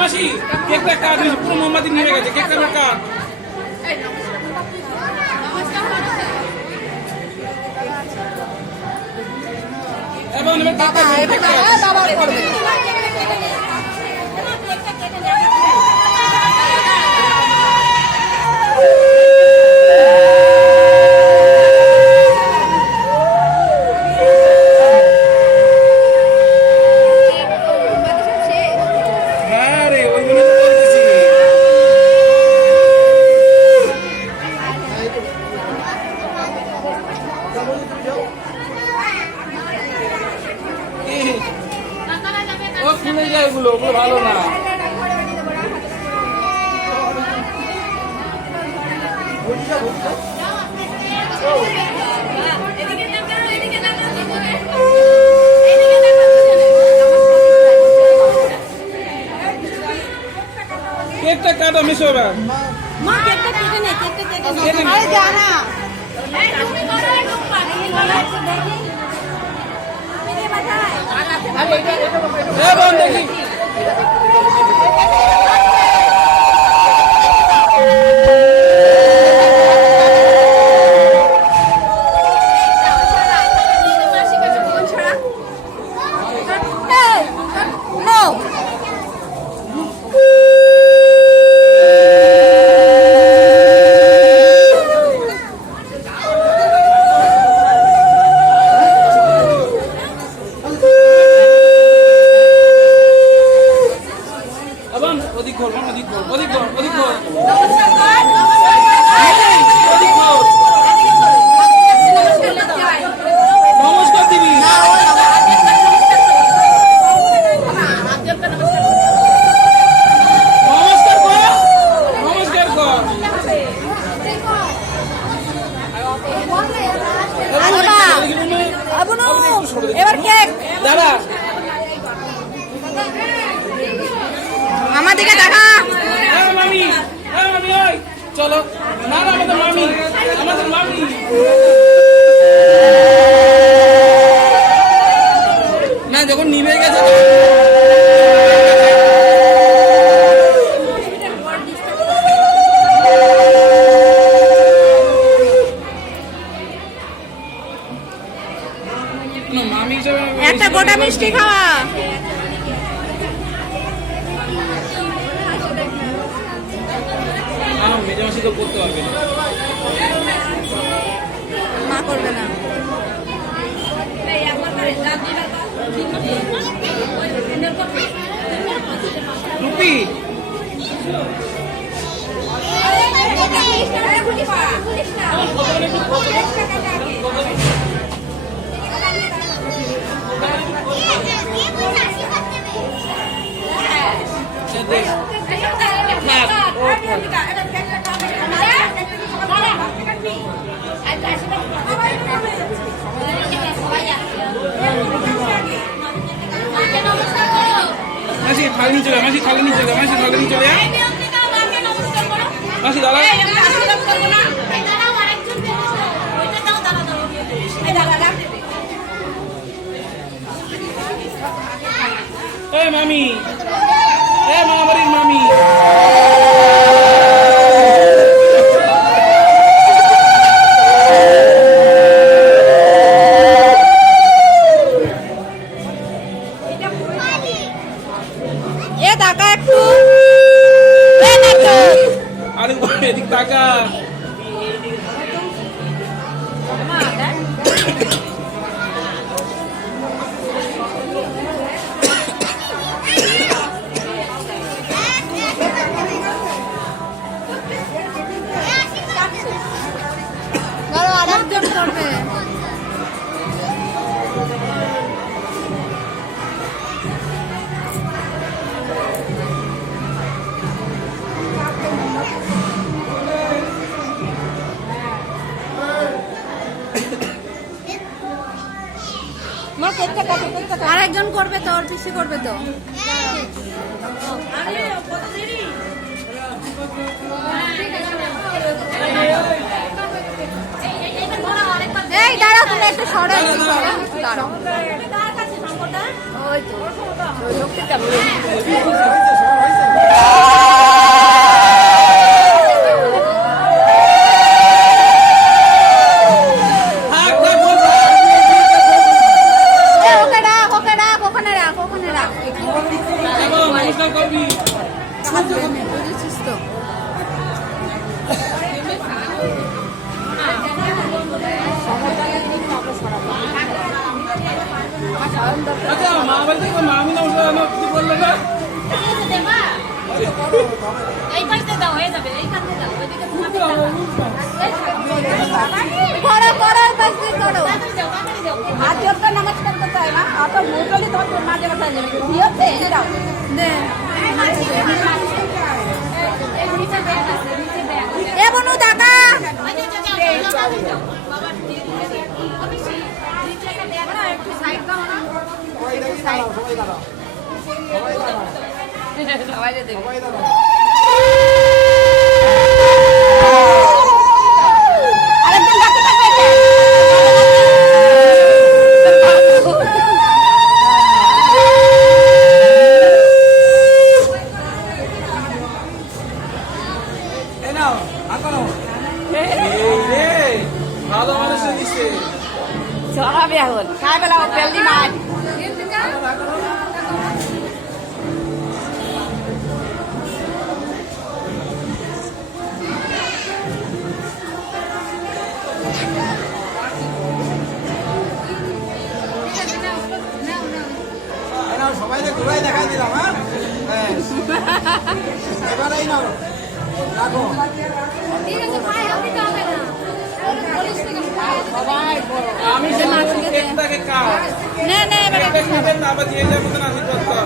মাসি কেকটা কাট, পুরো মোমবাতি নিয়ে গেছে, কেকটা কাট। এবং খুলে যায়, ওগুলো ভালো না। কেকটা কাটা মিশো এবার। মা কেকটা কেটে নে, কেকটা কেটে নে। আরে জানা এই তুমি বড় একটু পানি লাগাইছো দেখি। মেরে বাজায় আরে এটা এ বন্ধ দেখি। ওদিক ঘর, ওদিক ঘর, ওদিক ঘর, ওদিক ঘর। নমস্কার কর, ওদিক ঘর। নমস্কার দিবি। নমস্কার কর, নমস্কার কর। এবার কেক দাদা আমার দিকে দেখা। মামি, মামি ওই চলো। না না, আমাদের মামি, আমাদের মামি। না যখন নিভে গেছে মামি হিসেবে একটা গোটা মিষ্টি খাওয়া। মেজামাসি তো করতে পারবে না, মা করবে না। রুপি মাসি থালি নিয়ে চলে, মাসি থালি নিয়ে চলে, মাসি থালি নিয়ে চলে, মাসি দাঁড়া। এ মামি, এ মামাবাড়ির মামি। আরে এদিক টাকা করবে। আরেকজন করবে তো, ওর পিসি করবে তো। সরা একটু সরা দাঁড়াও ওই তো ওই লোকটা থাক থাক বল। ওকে রাখ ওখানে রাখ যাবো, নমস্কার করবি। বুঝেছিস তো আচ্ছা মা বলতে মামি নমস্কার কিছু বললো না? এই পাশে দাও হয়ে যাবে এইখানে দাও ওইদিকে করো बस করো हाथ जोड़ कर नमस्कार करता है ना आप तो मोटली तो मार के बता देंगे दियो दे जाओ दे ए बनू दादा এই নাও, হাঁটো নাও। এই রে, ভালো মানুষের দিচ্ছে। চড়াবে এখন খাই বেলা পেলদি মাছ এই নাও, সবাইকে ঘুরাই দেখাই দিলাম, হ্যাঁ? ব্যাস। এবার এই নাও, রাখো। আমি যে কেকটাকে কাট। না না এবারে কেকটা খাবেন না, আবার দিয়ে যাবো না আশীর্বাদ কর।